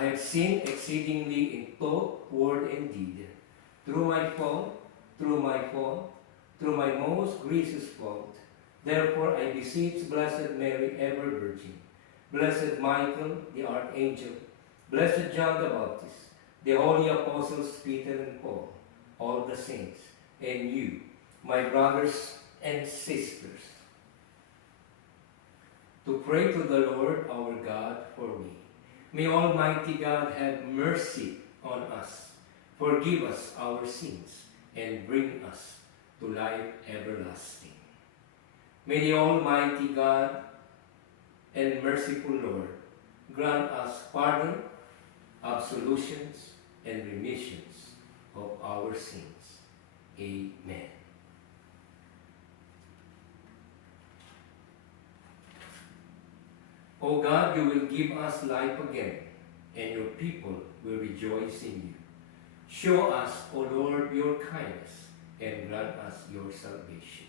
I have sinned exceedingly in thought, word, and deed, through my fault, through my most grievous fault. Therefore I beseech Blessed Mary, ever Virgin, Blessed Michael, the Archangel, Blessed John the Baptist, the holy apostles Peter and Paul, all the saints, and you, my brothers and sisters, to pray to the Lord our God for me. May Almighty God have mercy on us, forgive us our sins, and bring us to life everlasting. May the Almighty God and merciful Lord grant us pardon, absolutions, and remissions of our sins. Amen. O God, you will give us life again, and your people will rejoice in you. Show us, O Lord, your kindness, and grant us your salvation.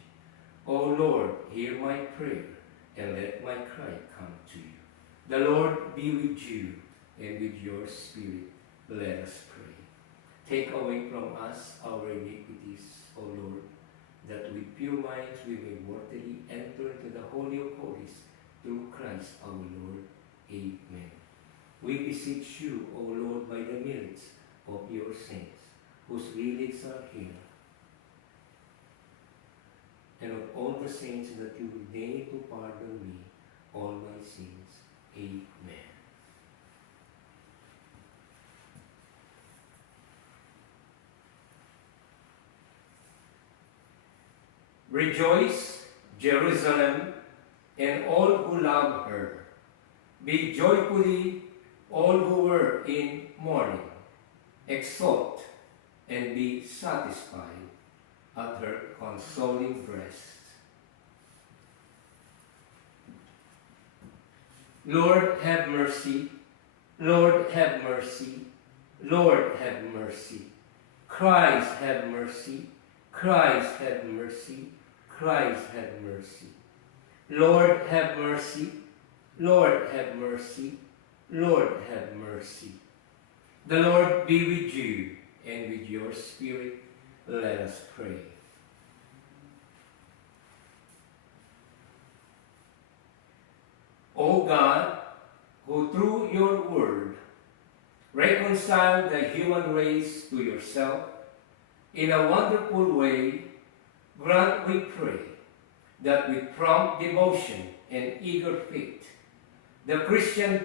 O Lord, hear my prayer, and let my cry come to you. The Lord be with you, and with your spirit. Let us pray. Take away from us our iniquities, O Lord, that with pure minds we may worthily enter into the Holy of Holies, through Christ our Lord. Amen. We beseech you, O Lord, by the merits of your saints, whose relics are here, and of all the saints that you will deign to pardon me all my sins. Amen. Rejoice, Jerusalem, and all who love her. Be joyfully, all who were in mourning. Exult and be satisfied at her consoling breast. Lord, have mercy. Lord, have mercy. Lord, have mercy. Christ, have mercy. Christ, have mercy. Christ, have mercy. Lord, have mercy. Lord, have mercy. Lord, have mercy. The Lord be with you, and with your spirit. Let us pray. O God, who through your word reconciled the human race to yourself in a wonderful way, grant, we pray, that with prompt devotion and eager faith, the Christian